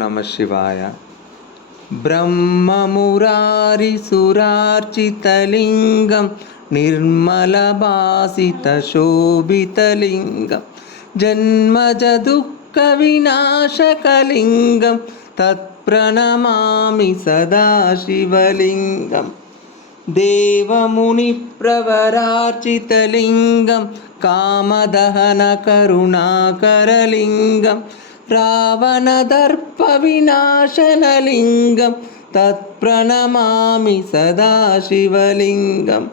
नमः शिवाय। ब्रह्ममुरारिसुरार्चितलिङ्गं निर्मलभासितशोभितलिङ्गं जन्मजदुःखविनाशकलिङ्गं तत्प्रणमामि सदा शिवलिङ्गं। देवमुनिप्रवरार्चितलिङ्गं कामदहनकरुणाकरलिङ्गं रावणदर्पविनाशनलिङ्गं तत्प्रणमामि सदा शिवलिङ्गं।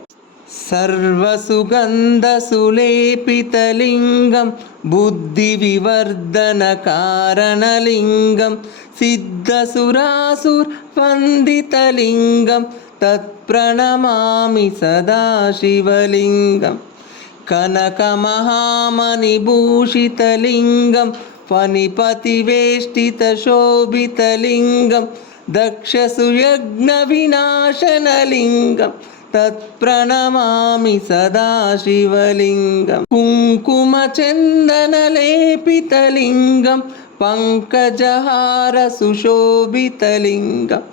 सर्वसुगन्धसुलेपितलिङ्गं बुद्धिविवर्धनकारणलिङ्गं सिद्धसुरासुरवन्दितलिङ्गं तत्प्रणमामि सदा शिवलिङ्गं। कनकमहामणिभूषितलिङ्गं फणिपतिवेष्टितशोभितलिङ्गं दक्षसुयज्ञविनाशनलिङ्गं तत्प्रणमामि सदा शिवलिङ्गं। कुङ्कुमचन्दनलेपितलिङ्गं पङ्कजहारसुशोभितलिङ्गं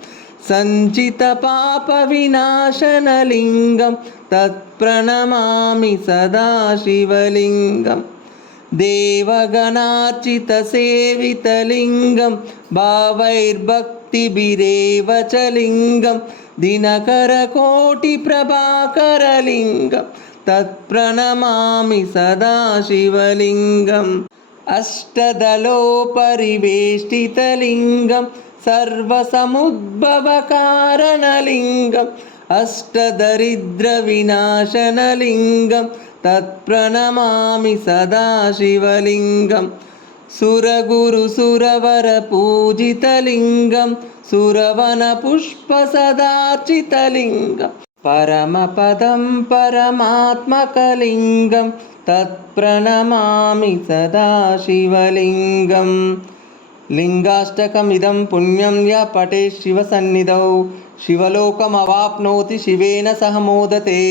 सञ्चितपापविनाशनलिङ्गं तत्प्रणमामि सदा शिवलिङ्गं। देवगणार्चितसेवितलिङ्गं भावैर्भक्तिभिरेव च लिङ्गं दिनकरकोटिप्रभाकरलिङ्गं तत्प्रणमामि सदा शिवलिङ्गम्। अष्टदलोपरिवेष्टितलिङ्गं सर्वसमुद्भवकारणलिङ्गम् अष्टदरिद्रविनाशनलिङ्गं तत्प्रणमामि सदा शिवलिङ्गं। सुरगुरुसुरवरपूजितलिङ्गं सुरवनपुष्पसदार्चितलिङ्गं परमपदं परमात्मकलिङ्गं तत्प्रणमामि सदा शिवलिङ्गं। लिङ्गाष्टकमिदं पुण्यं यः पठेत् शिवसन्निधौ शिवलोकमवाप्नोति शिवेन सह मोदते।